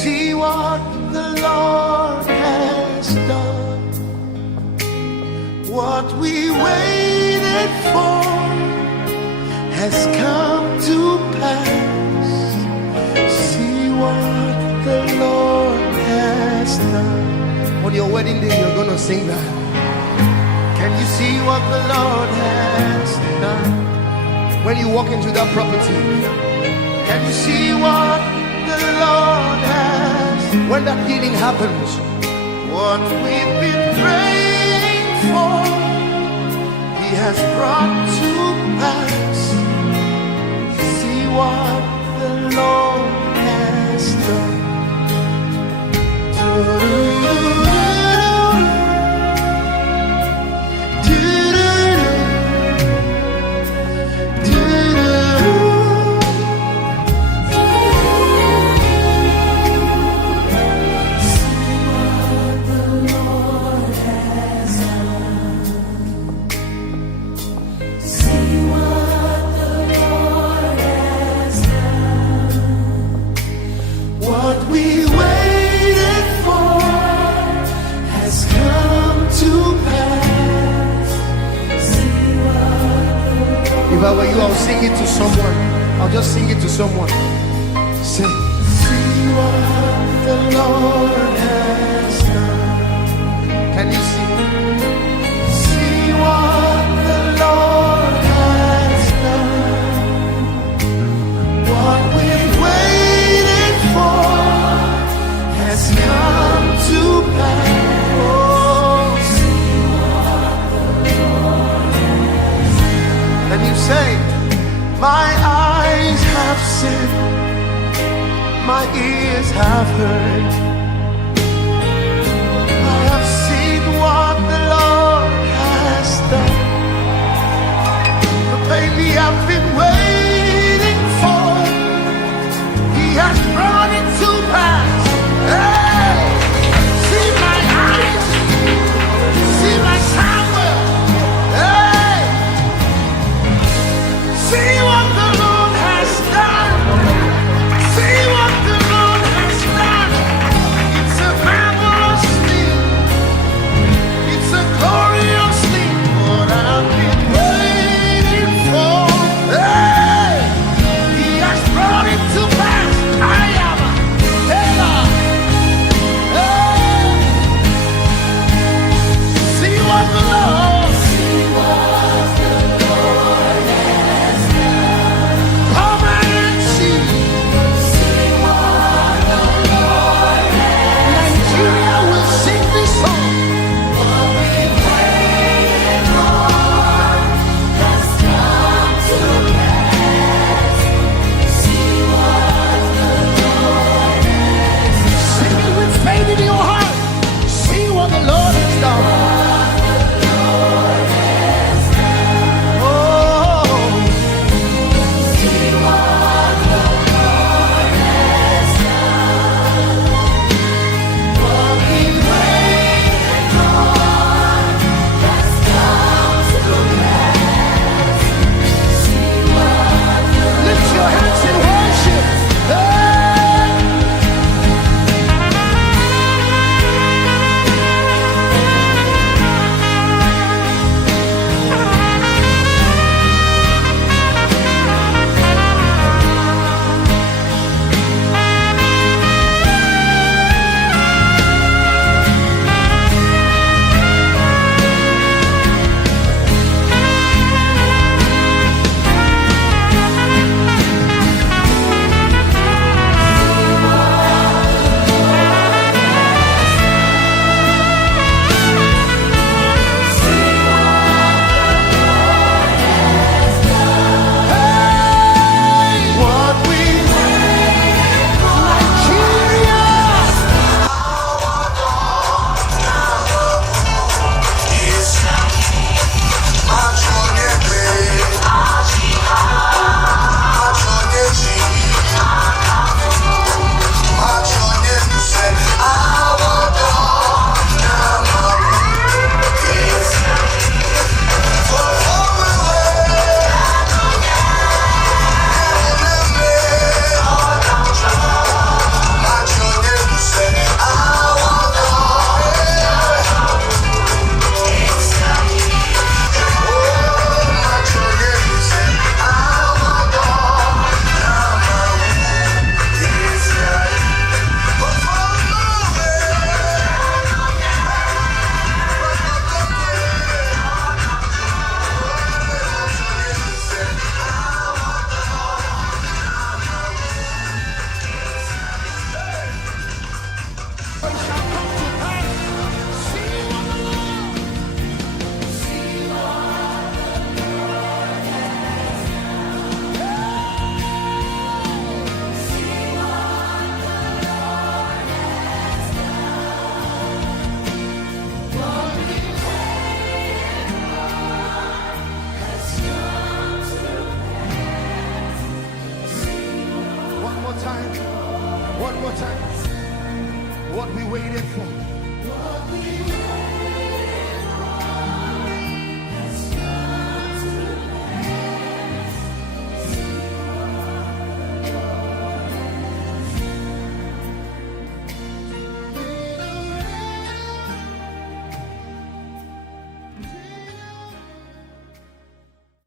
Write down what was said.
see what the Lord has done? What we waited for has come to pass. See what the Lord has done. On your wedding day, you're gonna sing that. Can you see what the Lord has done? When you walk into that property, can you see what the Lord has? When that healing happens, what we've been praying for, He has brought to pass. See what the Lord has done. If I were you, I'll sing it to someone. I'll just sing it to someone. Say, see what the Lord has done. Can you see? See what the Lord has done. What we've waited for has come to pass. And you say, my eyes have seen, my ears have heard.